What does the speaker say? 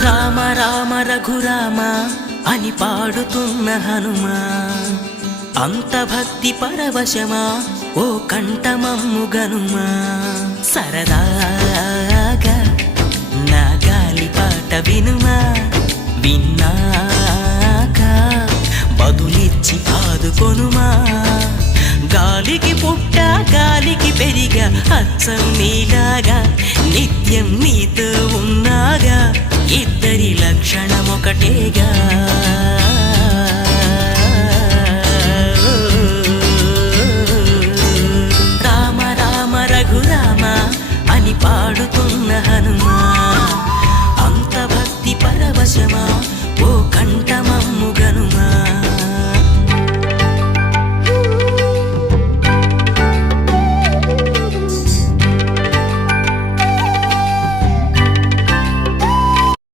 రామ రామ రఘురామ అని పాడుతున్న హనుమా, అంత భక్తి పరవశమా ఓ కంఠమమ్ము గనుమా. సరదాగా నా గాలి పాట వినుమా, విన్నాక బదులిచ్చి ఆదుకొనుమా. గాలికి పుట్ట గాలికి పెరిగా అచ్చం నీలాగా, నిత్యం నీతో ఉన్నాగా, ఇద్దరి లక్షణం ఒకటేగా. రామ రామ రఘురామ అని పాడుతున్న హనుమా, అంత భక్తి పరవశమా